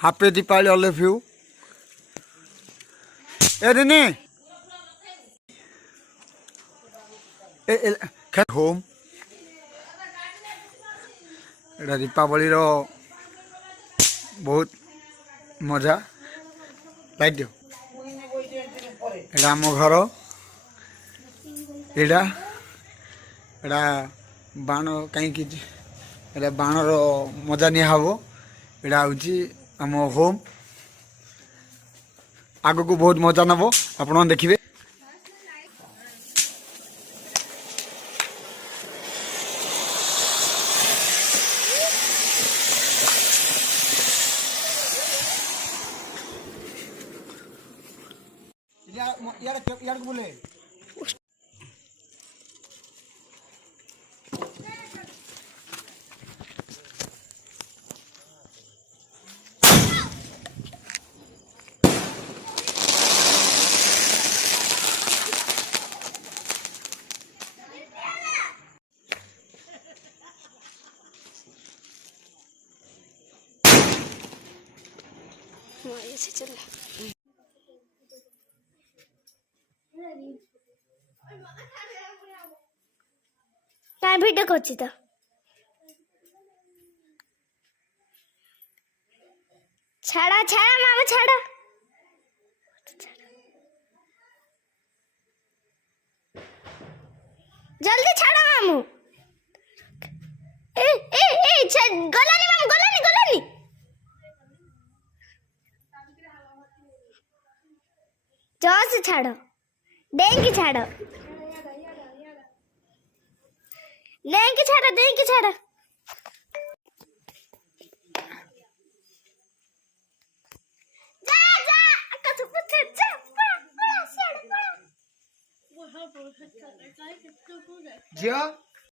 Happy Diwali all of you. Dini. Home. एटा दीपावली रो बहुत मजा light दियो एटा आम घर एटा एटा बाण कहीं बाण रो मजा नहीं हबो एटा होची आम होम आगो को बहुत मजा नबो आपण देखिबे यार बोले ऐसे चल क्या वीडियो करछि त छाड़ा छाड़ा मामा छाड़ा जल्दी छाड़ा मामू ए ए ए गलानी मामू गलानी गलानी जोर से छाड़ो डेंगी छाड़ो डेंगी छाड़ो डेंगी छाड़ो जा जा अक्का तू पूछ जा पड़ा छाड़ पड़ा जियो